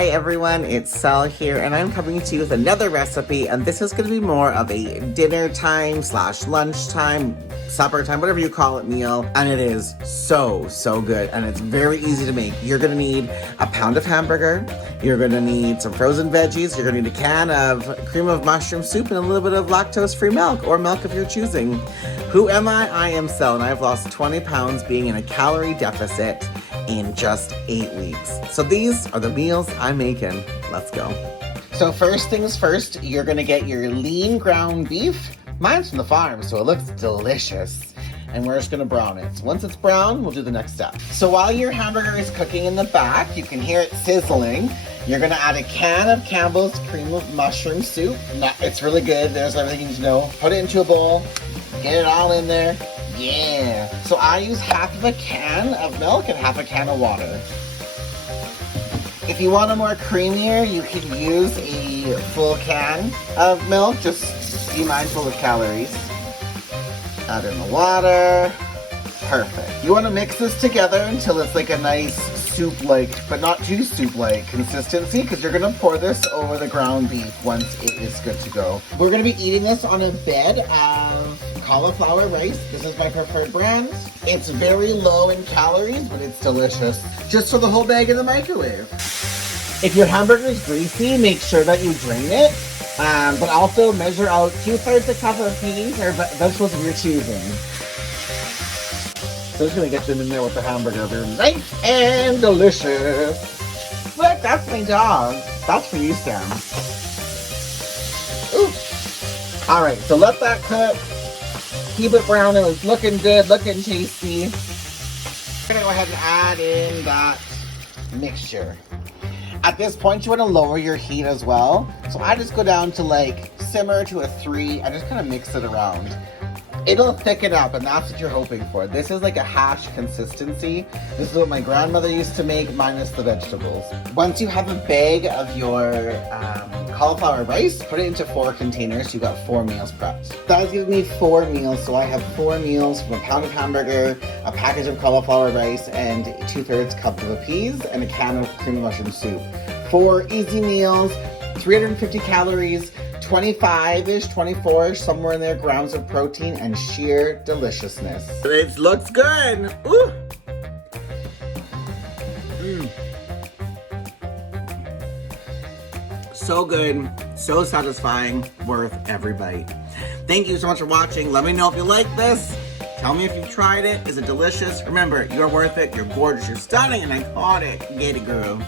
Hi everyone, it's Sal here, and I'm coming to you with another recipe, and this is going to be more of a dinner time / lunch time, supper time, whatever you call it, meal, and it is so good, and it's very easy to make. You're going to need a pound of hamburger, you're going to need some frozen veggies, you're going to need a can of cream of mushroom soup, and a little bit of lactose-free milk, or milk if you're choosing. Who am I? I am Sal, and I've lost 20 pounds being in a calorie deficit in just 8 weeks. So these are the meals I'm making. Let's go. So first things first, you're gonna get your lean ground beef. Mine's from the farm, so it looks delicious. And we're just gonna brown it. So once it's brown, we'll do the next step. So while your hamburger is cooking in the back, you can hear it sizzling. You're gonna add a can of Campbell's cream of mushroom soup. It's really good. There's everything you need to know. Put it into a bowl. Get it all in there. Yeah. So I use half of a can of milk and half a can of water. If you want a more creamier, you can use a full can of milk. Just be mindful of calories. Add in the water. Perfect. You want to mix this together until it's like a nice soup-like, but not too soup-like consistency, because you're going to pour this over the ground beef once it is good to go. We're going to be eating this on a bed of cauliflower rice. This is my preferred brand. It's very low in calories, but it's delicious. Just throw the whole bag in the microwave. If your hamburger is greasy, make sure that you drain it, but also measure out 2/3 a cup of peas or vegetables of your choosing. So I'm just gonna get them in there with the hamburger. They're nice and delicious. Look, that's my dog. That's for you, Sam. Ooh. All right, so let that cook. Keep it brown. It was looking good, looking tasty. We're gonna go ahead and add in that mixture. At this point, you want to lower your heat as well. So I just go down to like simmer to a 3. I just kind of mix it around. It'll thicken up, and that's what you're hoping for. This is like a hash consistency. This is what my grandmother used to make, minus the vegetables. Once you have a bag of your cauliflower rice, put it into 4 containers. You got 4 meals prepped. That gives me 4 meals, so I have 4 meals from a pound of hamburger, a package of cauliflower rice, and 2/3 cup of peas, and a can of cream of mushroom soup. 4 easy meals, 350 calories, 25-ish, 24-ish, somewhere in there, grams of protein, and sheer deliciousness. It looks good. Ooh. So good, so satisfying, worth every bite. Thank you so much for watching. Let me know if you like this. Tell me if you've tried it. Is it delicious? Remember, you're worth it, you're gorgeous, you're stunning, and I caught it. Get it, girl.